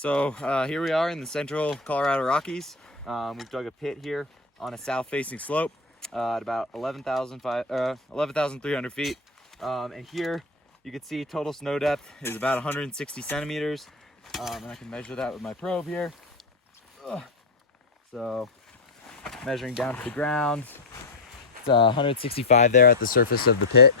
So here we are in the central Colorado Rockies. We've dug a pit here on a south-facing slope at about 11,300 feet. And here you can see total snow depth is about 160 centimeters. And I can measure that with my probe here. So measuring down to the ground, it's 165 there at the surface of the pit.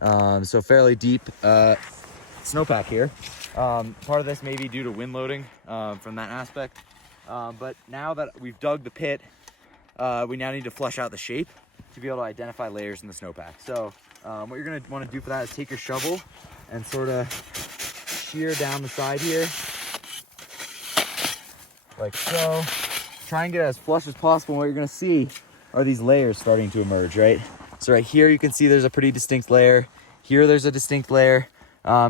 So fairly deep snowpack here. Part of this may be due to wind loading from that aspect. But now that we've dug the pit, we now need to flush out the shape to be able to identify layers in the snowpack. So what you're gonna wanna do for that is take your shovel and sort of shear down the side here, like so. Try and get it as flush as possible. And what you're gonna see are these layers starting to emerge, right? So right here you can see there's a pretty distinct layer. Here there's a distinct layer.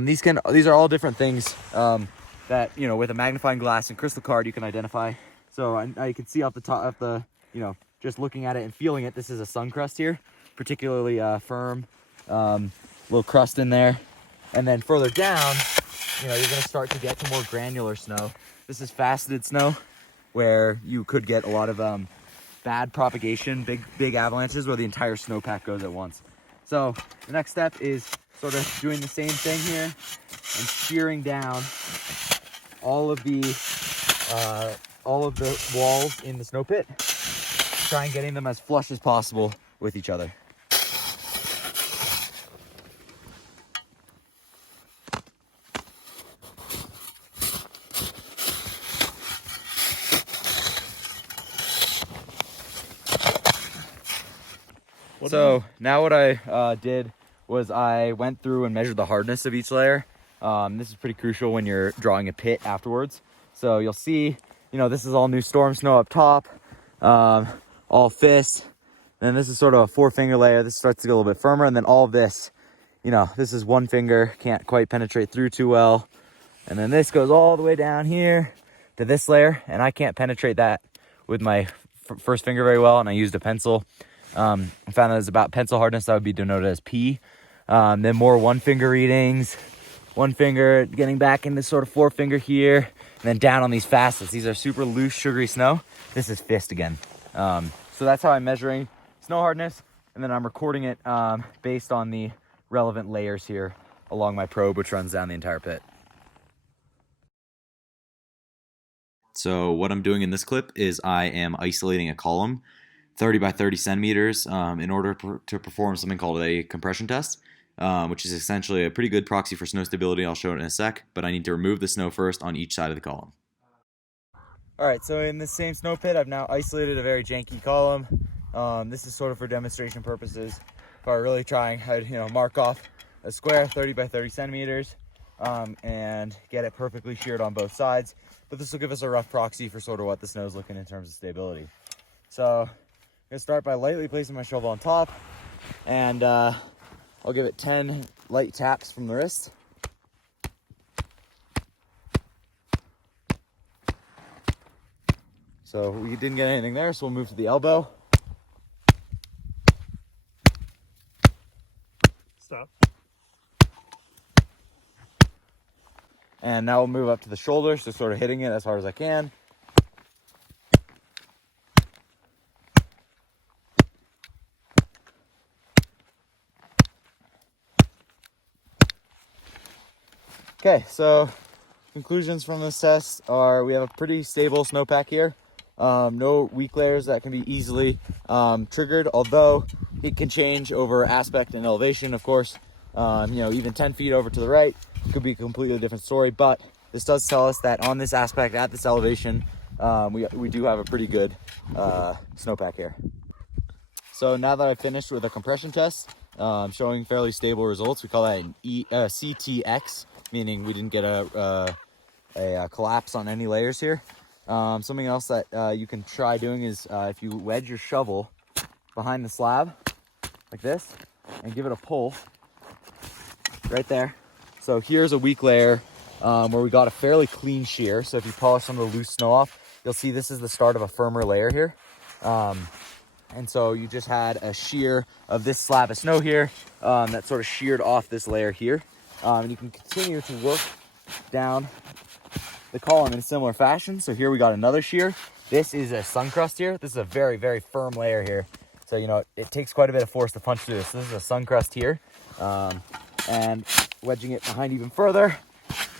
These are all different things that, you know, with a magnifying glass and crystal card you can identify. So I can see off the top of the, you know, just looking at it and feeling it, this is a sun crust here, particularly firm, little crust in there. And then further down, you know, you're gonna start to get to more granular snow. This is faceted snow, where you could get a lot of bad propagation, big avalanches where the entire snowpack goes at once. So the next step is sort of doing the same thing here and shearing down all of the walls in the snow pit, try and getting them as flush as possible with each other. So now what I did was I went through and measured the hardness of each layer. This is pretty crucial when you're drawing a pit afterwards. So you'll see, you know, this is all new storm snow up top, all fist. Then this is sort of a 4-finger layer. This starts to get a little bit firmer. And then all of this, you know, this is 1 finger, can't quite penetrate through too well. And then this goes all the way down here to this layer. And I can't penetrate that with my first finger very well. And I used a pencil. I found that it's about pencil hardness that would be denoted as P. Then more 1-finger readings, 1 finger getting back into sort of 4-finger here, and then down on these facets. These are super loose, sugary snow. This is fist again. So that's how I'm measuring snow hardness, and then I'm recording it based on the relevant layers here along my probe, which runs down the entire pit. So what I'm doing in this clip is I am isolating a column 30 by 30 centimeters in order to perform something called a compression test, which is essentially a pretty good proxy for snow stability. I'll show it in a sec, but I need to remove the snow first on each side of the column. All right, so in this same snow pit, I've now isolated a very janky column. This is sort of for demonstration purposes. If I were really trying, I'd, you know, mark off a square 30 by 30 centimeters and get it perfectly sheared on both sides. But this will give us a rough proxy for sort of what the snow is looking in terms of stability. So I'm gonna start by lightly placing my shovel on top, and I'll give it 10 light taps from the wrist. So we didn't get anything there, so we'll move to the elbow. Stop. And now we'll move up to the shoulder, so sort of hitting it as hard as I can. Okay, so conclusions from this test are we have a pretty stable snowpack here. No weak layers that can be easily triggered, although it can change over aspect and elevation, of course. You know, even 10 feet over to the right could be a completely different story, but this does tell us that on this aspect, at this elevation, we do have a pretty good snowpack here. So now that I've finished with a compression test, showing fairly stable results, we call that an CTX, meaning we didn't get a collapse on any layers here. Something else that you can try doing is if you wedge your shovel behind the slab like this and give it a pull right there. So here's a weak layer where we got a fairly clean shear. So if you polish some of the loose snow off, you'll see this is the start of a firmer layer here. And so you just had a shear of this slab of snow here that sort of sheared off this layer here. And you can continue to work down the column in a similar fashion. So here we got another shear. This is a sun crust here. This is a very, very firm layer here. So, you know, it takes quite a bit of force to punch through this. So this is a sun crust here. And wedging it behind even further,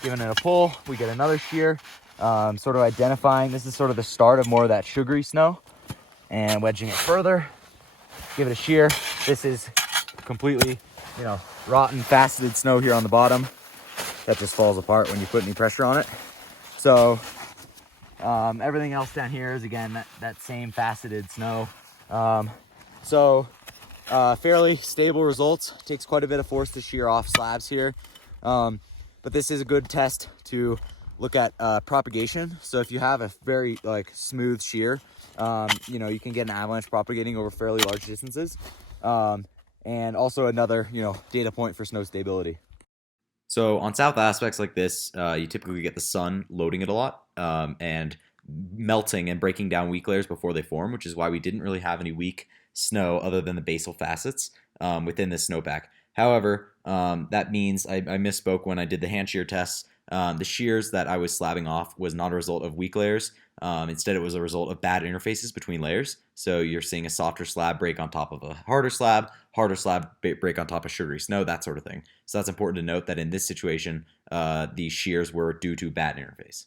giving it a pull, we get another shear. Sort of identifying, this is sort of the start of more of that sugary snow. And wedging it further, give it a shear. This is completely, you know, rotten, faceted snow here on the bottom. That just falls apart when you put any pressure on it. So everything else down here is, again, that same faceted snow. Fairly stable results. Takes quite a bit of force to shear off slabs here. But this is a good test to look at propagation. So if you have a very smooth shear, you know, you can get an avalanche propagating over fairly large distances. And also another, you know, data point for snow stability. So on south aspects like this, you typically get the sun loading it a lot and melting and breaking down weak layers before they form, which is why we didn't really have any weak snow other than the basal facets within this snowpack. However, that means I misspoke when I did the hand shear tests. The shears that I was slabbing off was not a result of weak layers. Instead, it was a result of bad interfaces between layers. So you're seeing a softer slab break on top of a harder slab break on top of sugary snow, that sort of thing. So that's important to note that in this situation, the shears were due to bad interface.